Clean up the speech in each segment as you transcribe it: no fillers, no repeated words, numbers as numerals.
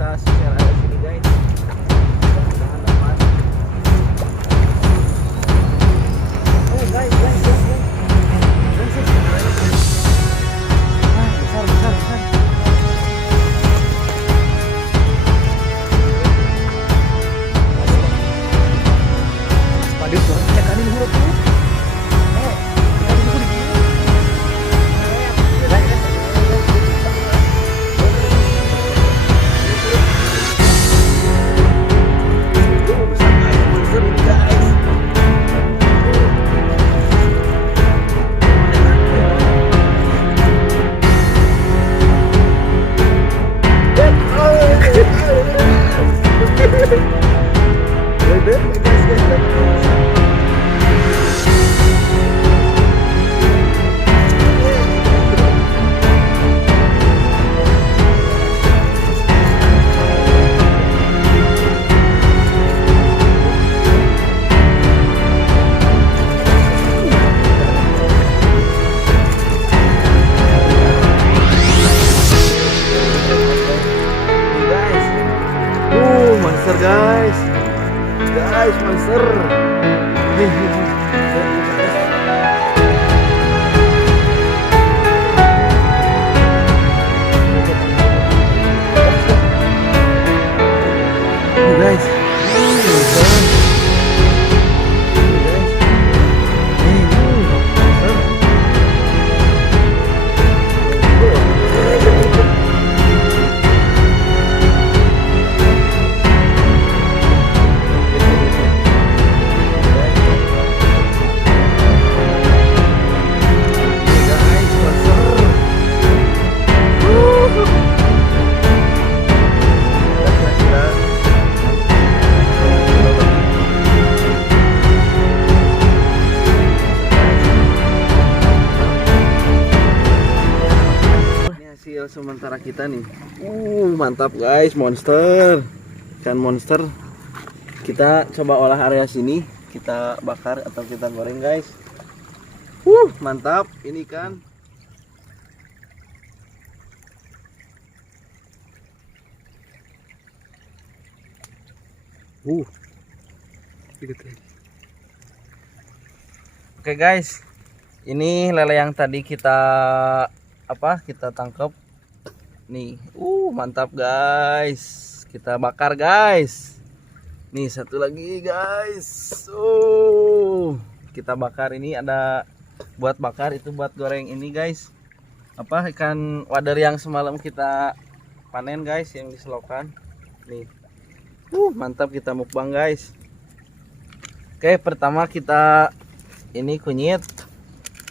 kita share area sini guys. Mudah-mudahan dapat. Guys. Besar. Padahal tuh, ya kan ini huruf tuh. Monster guys, monster. Guys, hasil sementara kita nih. Mantap guys, monster. Ikan monster. Kita coba olah area sini, kita bakar atau kita goreng guys. Mantap. Ini kan Oke guys, ini lele yang tadi kita tangkap nih. Mantap guys, kita bakar guys. Nih satu lagi guys. Kita bakar. Ini ada buat bakar, itu buat goreng ini guys. Ikan wader yang semalam kita panen guys, yang diselokan nih. Mantap, kita mukbang guys. Oke, pertama kita ini kunyit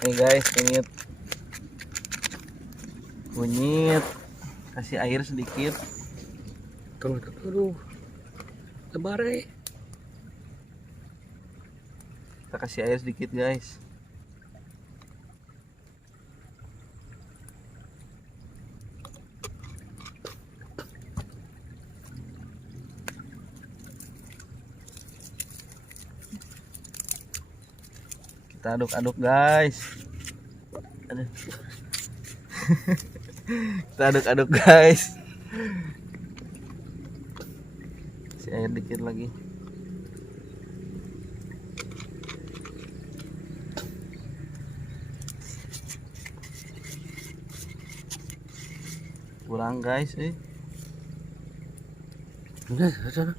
nih guys, kunyit, kasih air sedikit. Lebare. Kita kasih air sedikit guys. Kita aduk-aduk guys. Kita aduk-aduk guys. Kasih air dikit lagi. Kurang guys, Udah, sana.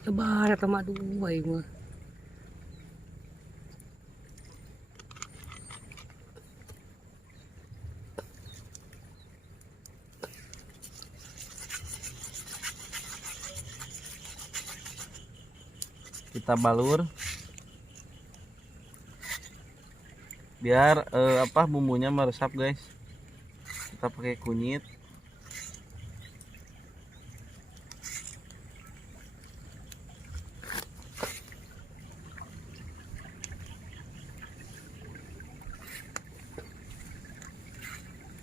Lebare sama dua mah. Kita balur biar bumbunya meresap guys. Kita pakai kunyit.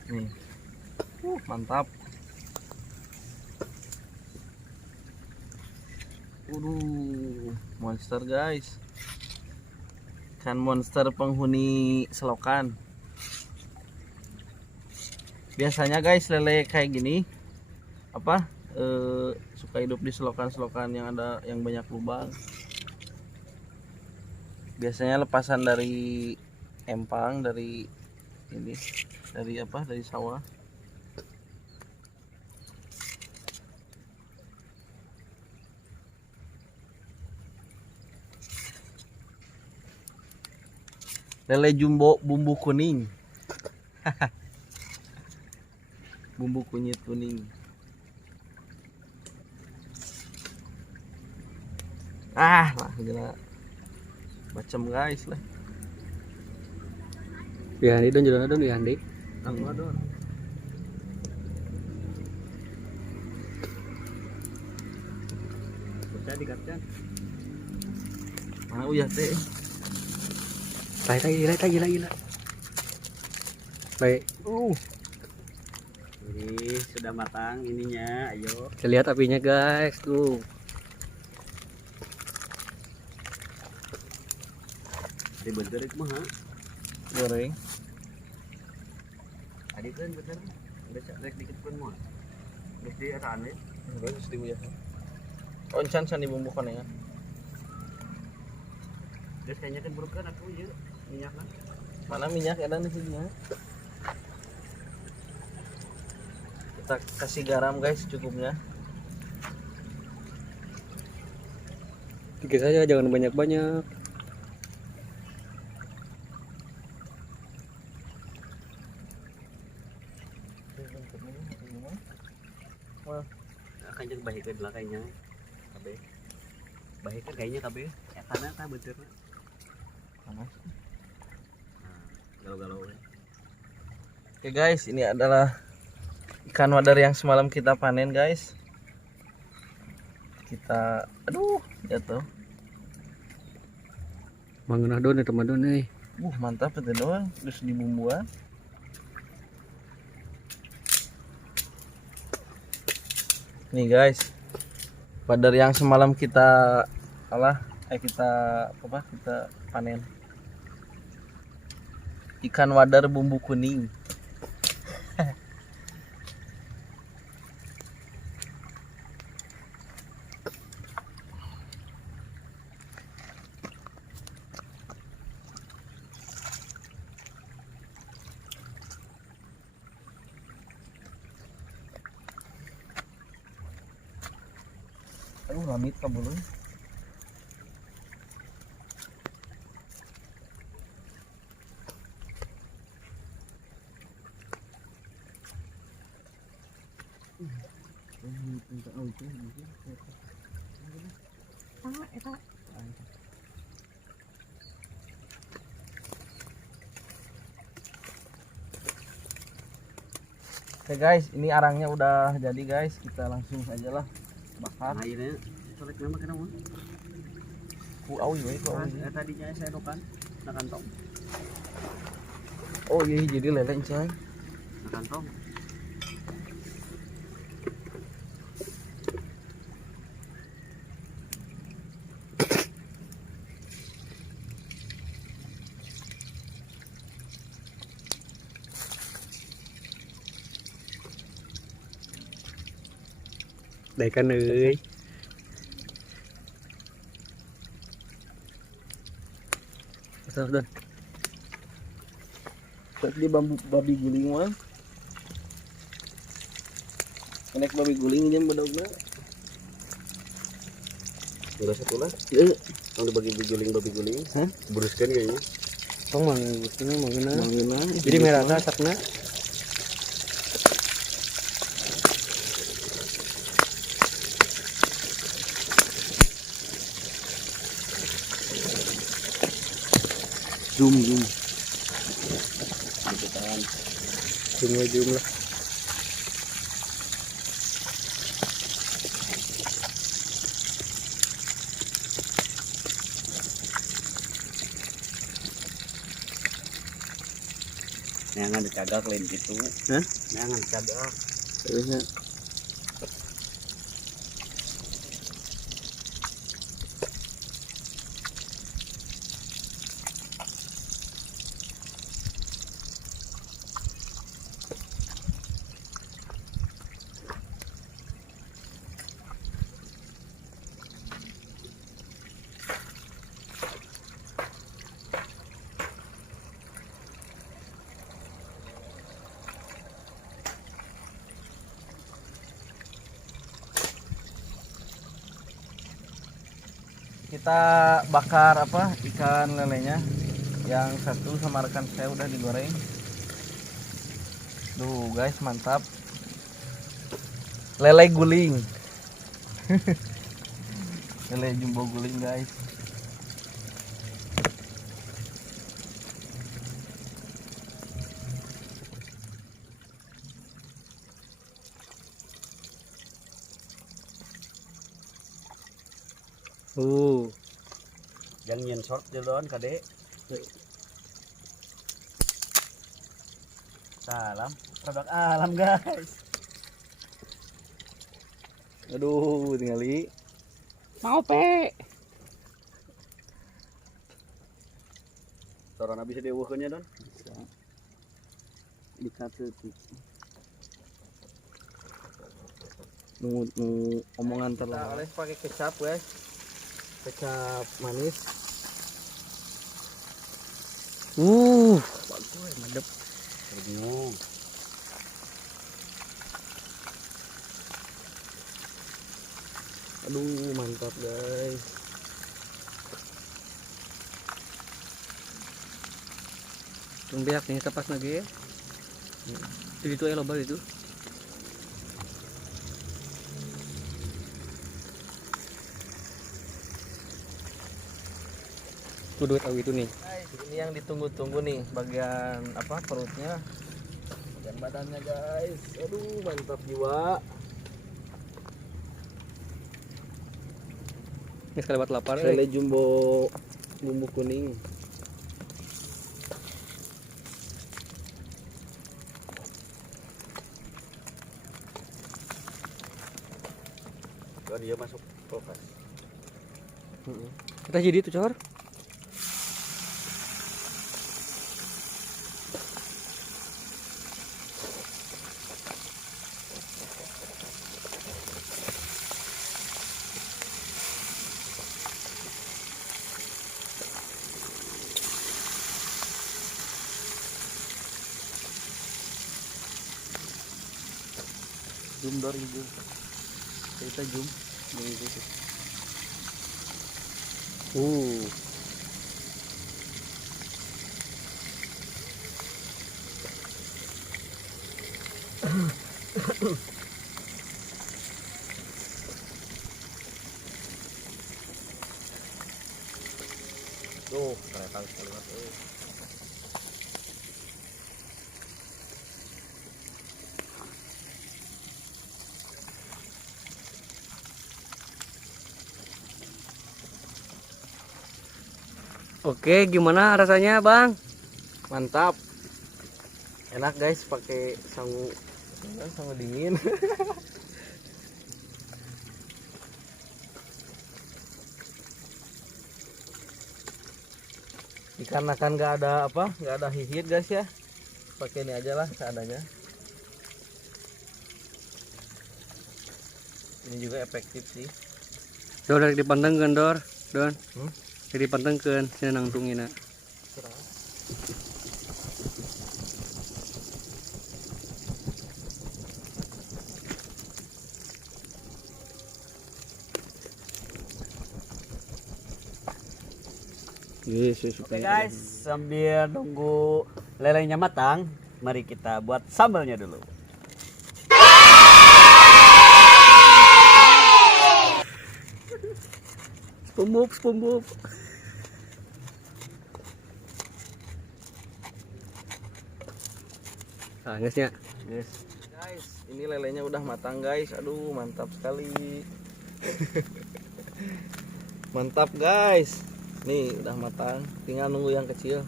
Nih. Mantap. Monster guys. Ikan monster penghuni selokan. Biasanya guys lele kayak gini apa suka hidup di selokan-selokan yang ada yang banyak lubang. Biasanya lepasan dari empang, dari ini, dari apa, dari sawah. Lele jumbo bumbu kuning. Bumbu kunyit kuning. Lah gila. Macam guys lah. Ya Andi don jalan don ya Andi. Aku adon. Bisa dikatkan. Mana uyah teh? Lagi. Baik. Ini sudah matang ininya, ayo. Kita lihat apinya guys tuh. Dibentur itu mah. Goreng. Tadi kan bener. Udah rek dikit pun mah. Geus di ataan we. Terus diuyah. Oh, can dibumbukan ya. Geus kayaknya kan buruk kan aku ieu minyakna. Mana minyak ada di sini ya? Kita kasih garam guys cukupnya. Dikit saja jangan banyak-banyak. Akan jeung bahikeun lah kayaknya. Kabeh. Bahikeun kayaknya kabeh. Etana tah beunteurna. Panas. Galau-galau we. Oke guys, ini adalah ikan wadar yang semalam kita panen guys. Kita aduh jatuh. Mangenah don eta mah don euy. Mantap itu doang, terus dibumbuan. Nih guys, wadar yang semalam kita kita panen. Ikan wadar bumbu kuning. Aduh, lamit kabulun. Oke guys, ini arangnya udah jadi guys, kita langsung aja lah bakar. Nah, ini colek nama kenapa? Ku awi we, ku awi. Tadinya saya dokan na kantong. Oh iya jadi lele coy. Na kantong. Daikan euy. Terus don. Tadi bambu babi guling mah. Enek babi guling jeung bedogna. Udah satu lah. Ieu Yang dibagi babi guling. Hah? Buruskan kayaknya. Tong mangeuna. mangeuna. Jadi merah asapna. Zoom. Zoom lah. Jangan dicagak lain gitu. Hah? Jangan dicagak. Terusnya kita bakar apa ikan lelenya. Yang satu sama rekan saya udah digoreng. Duh guys, mantap. Lele guling. Lele jumbo guling guys. Jangan nyen short duluan kade. Salam, produk alam guys. Aduh, tinggali. Mau pe. Torana bisa dieuweuhkeunnya Don. Bisa. Dikateutik. Nu omongan terlalu. Kita oles pakai kecap guys. Kecap manis. Bagus, mantap. Bingung. Aduh, mantap guys. Tung biak nih tepas lagi. Itu loba itu. Kudu tahu itu nih. Guys, ini yang ditunggu-tunggu nih, bagian apa perutnya, bagian badannya guys. Aduh, mantap jiwa. Ini sekali buat lapar. Lele jumbo bumbu kuning. Kalau dia masuk kulkas. Kita jadi itu cor. Jum dor hijau. Kita jum. Ini gitu. Tuh, ternyata sekali banget. Oke, gimana rasanya, Bang? Mantap. Enak guys, pakai sangu dingin. Dikarenakan nggak ada apa, nggak ada hihit guys ya, pakai ini aja lah seadanya. Ini juga efektif sih. Dor dari dipantengkeun Dor, Don. Dari dipantengkeun cenah nangtungina. Yes, Oke guys, sambil nunggu lelenya matang, mari kita buat sambalnya dulu. Pembup. Nah, guysnya. Yes. Guys, ini lelenya udah matang guys. Aduh, mantap sekali. Mantap guys. Nih udah matang, tinggal nunggu yang kecil.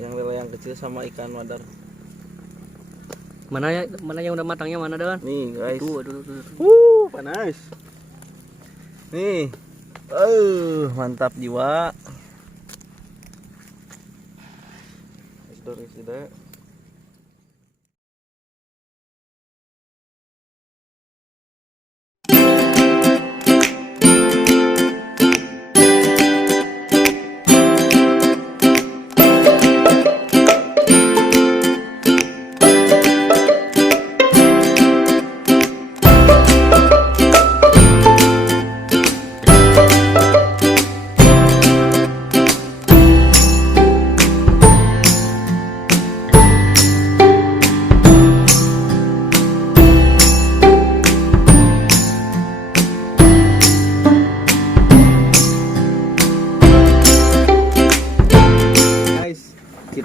Yang lele yang kecil sama ikan wadar. Mana yang udah matangnya mana, Don? Nih guys. Tuh, aduh. Panas. Nih. Mantap jiwa. Sudah.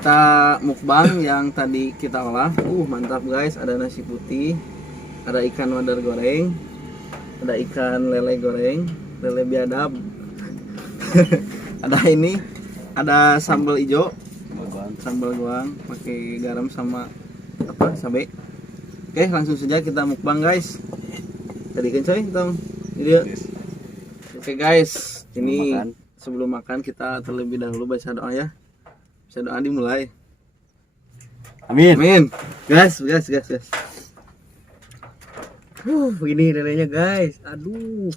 kita mukbang yang tadi kita olah. Mantap guys, ada nasi putih, ada ikan wadar goreng, ada ikan lele goreng, lele biadab. Ada ini, ada sambal ijo, sambal goang pakai garam sama apa? Cabai. Oke, langsung saja kita mukbang guys. Tadi kan coy, tong. Ini dia. Oke guys, ini sebelum makan kita terlebih dahulu baca doa ya. Baca doa dimulai. Amin. Amin. Gas. Begini lelenya guys. Aduh.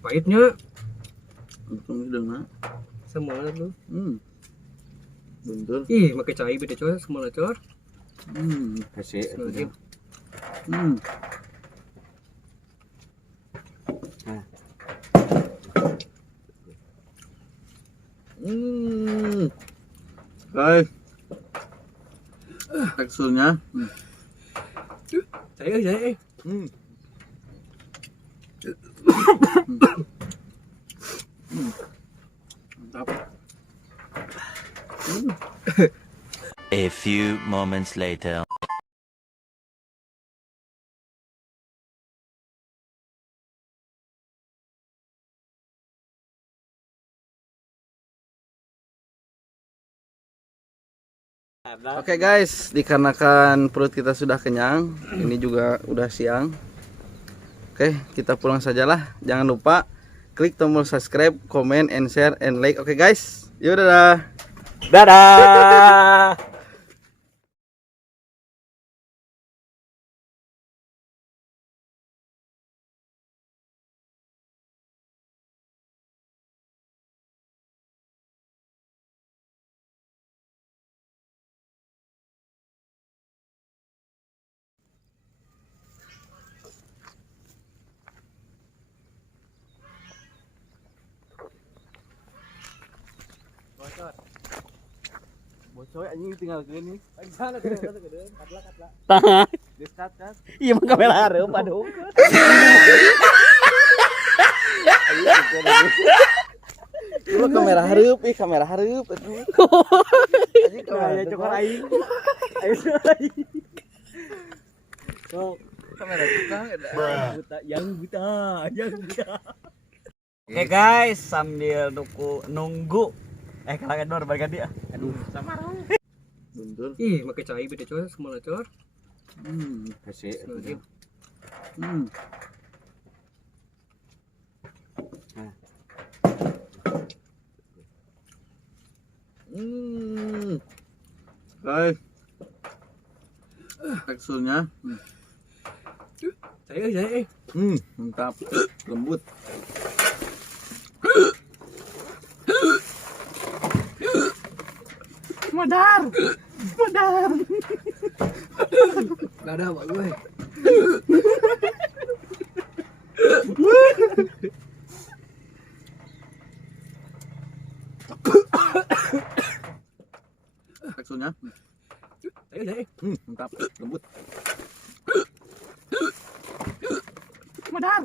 Pahitnya. Untung udah nak. Semangat lu. Bentul. Ih, pakai cai beda coy, semua cor. Kasih. Guys. Teksturnya. Cai. Mantap. A few moments later. Oke guys, dikarenakan perut kita sudah kenyang, ini juga udah siang. Oke, kita pulang sajalah. Jangan lupa klik tombol subscribe, comment, and share, and like. Oke guys, yuk dadah. Dadah. Bocoy anjing tinggal gini. Tah. Dekat kan. Iya mah kamera hareup aduh. Lu kamera hareup, kamera hareup atuh. Anjing kamera Cokor aing. Sok kamera kita buta. Oke guys, sambil nunggu kalangan Dor balik dia. Aduh, sama bentul. Ih, pakai cai beda coy, semua cor. Kasih. Guys. Teksturnya. Cai. Mantap. Lembut. Modar. Gak ada apa gue. Teksturnya. Cai. Mantap. Lembut. Modar.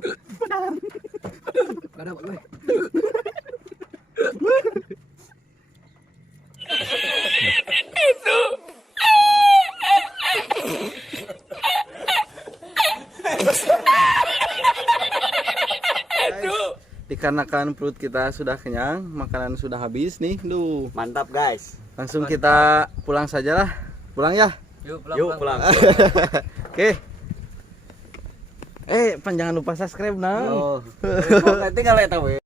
Gak ada apa gue. Dikarenakan perut kita sudah kenyang, makanan sudah habis nih. Duh. Mantap guys. Langsung kita pulang sajalah. Pulang ya. Yuk pulang. Oke. Jangan lupa subscribe nah. Nanti kalau tahu